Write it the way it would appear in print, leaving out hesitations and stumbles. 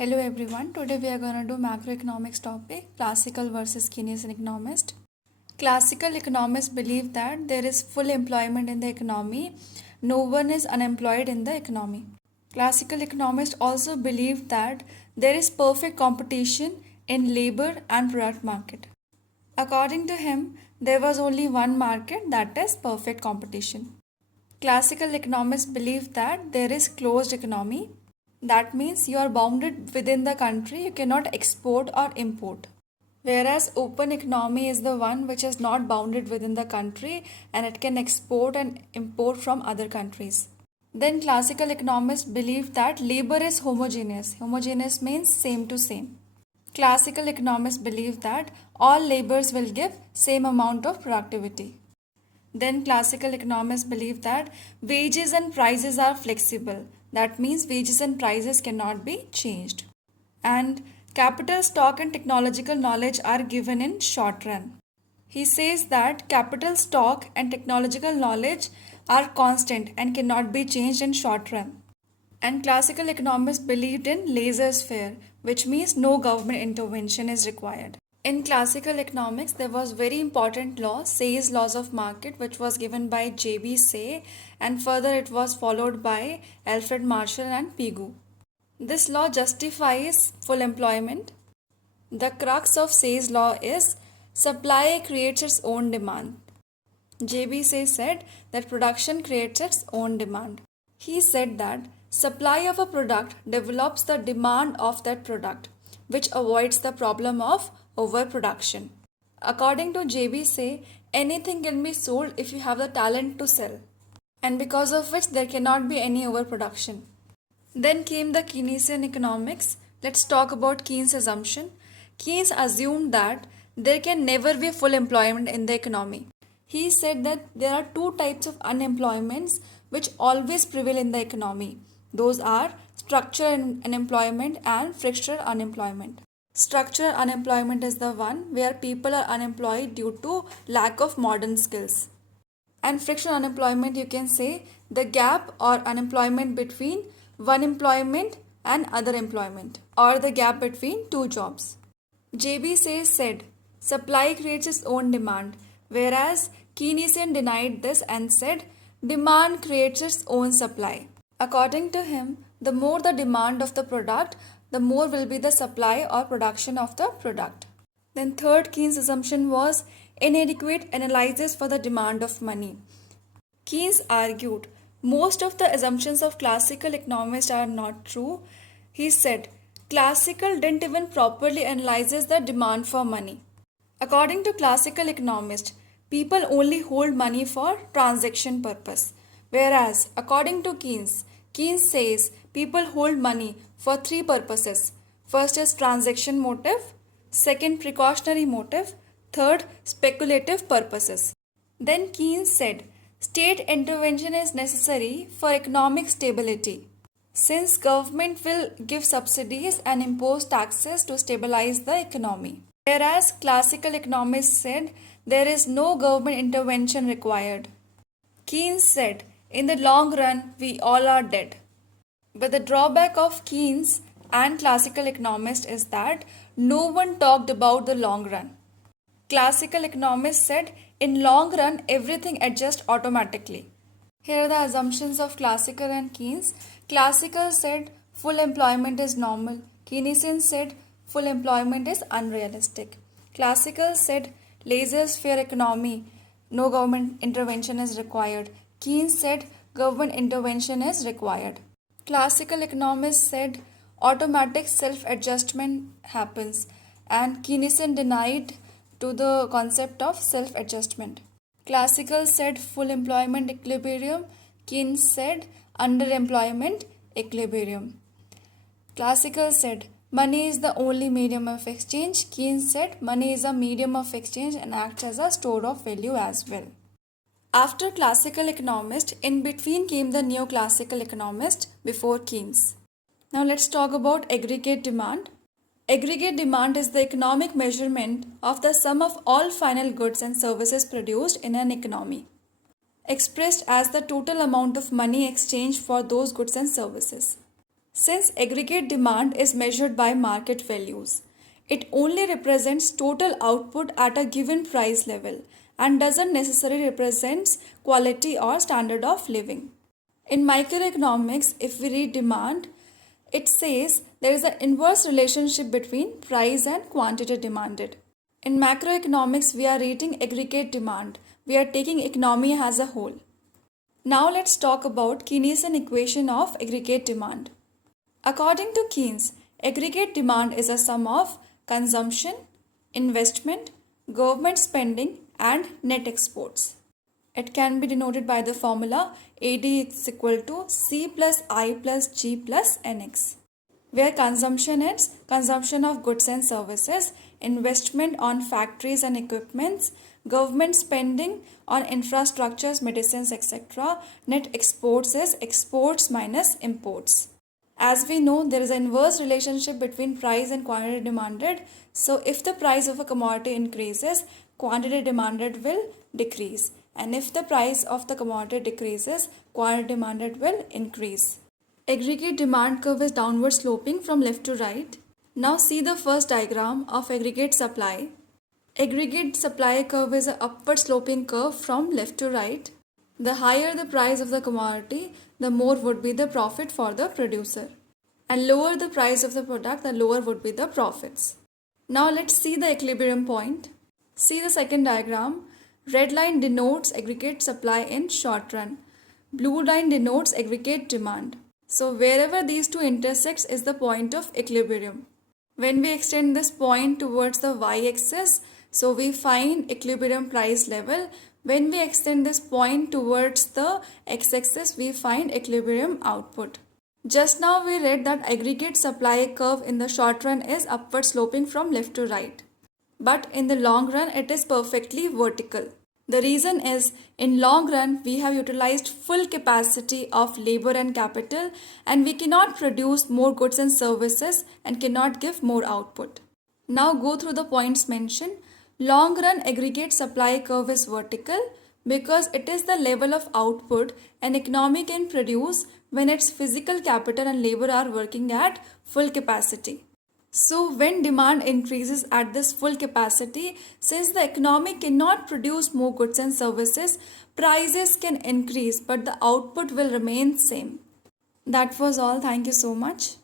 Hello everyone. Today we are going to do macroeconomics topic, classical versus Keynesian economist. Classical economists believe that there is full employment in the economy. No one is unemployed in the economy. Classical economists also believe that there is perfect competition in labor and product market. According to him, there was only one market, that is perfect competition. Classical economists believe that there is closed economy. That means you are bounded within the country, you cannot export or import. Whereas open economy is the one which is not bounded within the country and it can export and import from other countries. Then classical economists believe that labor is homogeneous. Homogeneous means same to same. Classical economists believe that all labors will give same amount of productivity. Then classical economists believe that wages and prices are flexible. That means wages and prices cannot be changed. And capital, stock and technological knowledge are given in short run. He says that capital, stock and technological knowledge are constant and cannot be changed in short run. And classical economists believed in laissez-faire, which means no government intervention is required. In classical economics, there was very important law, Say's laws of market, which was given by J.B. Say, and further it was followed by Alfred Marshall and Pigou. This law justifies full employment. The crux of Say's law is supply creates its own demand. J.B. Say said that production creates its own demand. He said that supply of a product develops the demand of that product, which avoids the problem of overproduction. According to J.B. Say, anything can be sold if you have the talent to sell, and because of which there cannot be any overproduction. Then came the Keynesian economics. Let's talk about Keynes' assumption. Keynes assumed that there can never be full employment in the economy. He said that there are two types of unemployments which always prevail in the economy. Those are structural unemployment and frictional unemployment. Structural unemployment is the one where people are unemployed due to lack of modern skills. And frictional unemployment, you can say the gap or unemployment between one employment and other employment, or the gap between two jobs. J.B. Say said supply creates its own demand, whereas Keynesian denied this and said demand creates its own supply. According to him, the more the demand of the product, the more will be the supply or production of the product. Then third Keynes assumption was inadequate analysis for the demand of money. Keynes argued most of the assumptions of classical economists are not true. He said classical didn't even properly analyze the demand for money. According to classical economists, people only hold money for transaction purpose. Whereas according to Keynes says people hold money for three purposes. First is transaction motive, second precautionary motive, third speculative purposes. Then Keynes said state intervention is necessary for economic stability, since government will give subsidies and impose taxes to stabilize the economy. Whereas classical economists said there is no government intervention required. Keynes said in the long run we all are dead. But the drawback of Keynes and classical economists is that no one talked about the long run. Classical economists said in long run everything adjusts automatically. Here are the assumptions of classical and Keynes. Classical said full employment is normal. Keynesian said full employment is unrealistic. Classical said laissez-faire economy, no government intervention is required. Keynes said government intervention is required. Classical economists said automatic self-adjustment happens, and Keynesian denied to the concept of self-adjustment. Classical said full employment equilibrium, Keynes said underemployment equilibrium. Classical said money is the only medium of exchange, Keynes said money is a medium of exchange and acts as a store of value as well. After classical economists, in between came the neoclassical economist before Keynes. Now let's talk about aggregate demand. Aggregate demand is the economic measurement of the sum of all final goods and services produced in an economy, expressed as the total amount of money exchanged for those goods and services. Since aggregate demand is measured by market values, it only represents total output at a given price level and doesn't necessarily represent quality or standard of living. In microeconomics, if we read demand, it says there is an inverse relationship between price and quantity demanded. In macroeconomics, we are reading aggregate demand. We are taking economy as a whole. Now let's talk about Keynesian equation of aggregate demand. According to Keynes, aggregate demand is a sum of consumption, investment, government spending, and net exports. It can be denoted by the formula AD is equal to C plus I plus G plus NX, where consumption is consumption of goods and services, investment on factories and equipments, government spending on infrastructures, medicines, etc. Net exports is exports minus imports. As we know, there is an inverse relationship between price and quantity demanded. So if the price of a commodity increases, quantity demanded will decrease. And if the price of the commodity decreases, quantity demanded will increase. Aggregate demand curve is downward sloping from left to right. Now see the first diagram of aggregate supply. Aggregate supply curve is an upward sloping curve from left to right. The higher the price of the commodity, the more would be the profit for the producer. And lower the price of the product, the lower would be the profits. Now let's see the equilibrium point. See the second diagram. Red line denotes aggregate supply in short run. Blue line denotes aggregate demand. So wherever these two intersects is the point of equilibrium. When we extend this point towards the y-axis, so we find equilibrium price level. When we extend this point towards the x-axis, we find equilibrium output. Just now we read that aggregate supply curve in the short run is upward sloping from left to right. But in the long run, it is perfectly vertical. The reason is, in long run, we have utilized full capacity of labor and capital, and we cannot produce more goods and services and cannot give more output. Now go through the points mentioned. Long run aggregate supply curve is vertical because it is the level of output an economy can produce when its physical capital and labor are working at full capacity. So when demand increases at this full capacity, since the economy cannot produce more goods and services, prices can increase but the output will remain same. That was all. Thank you so much.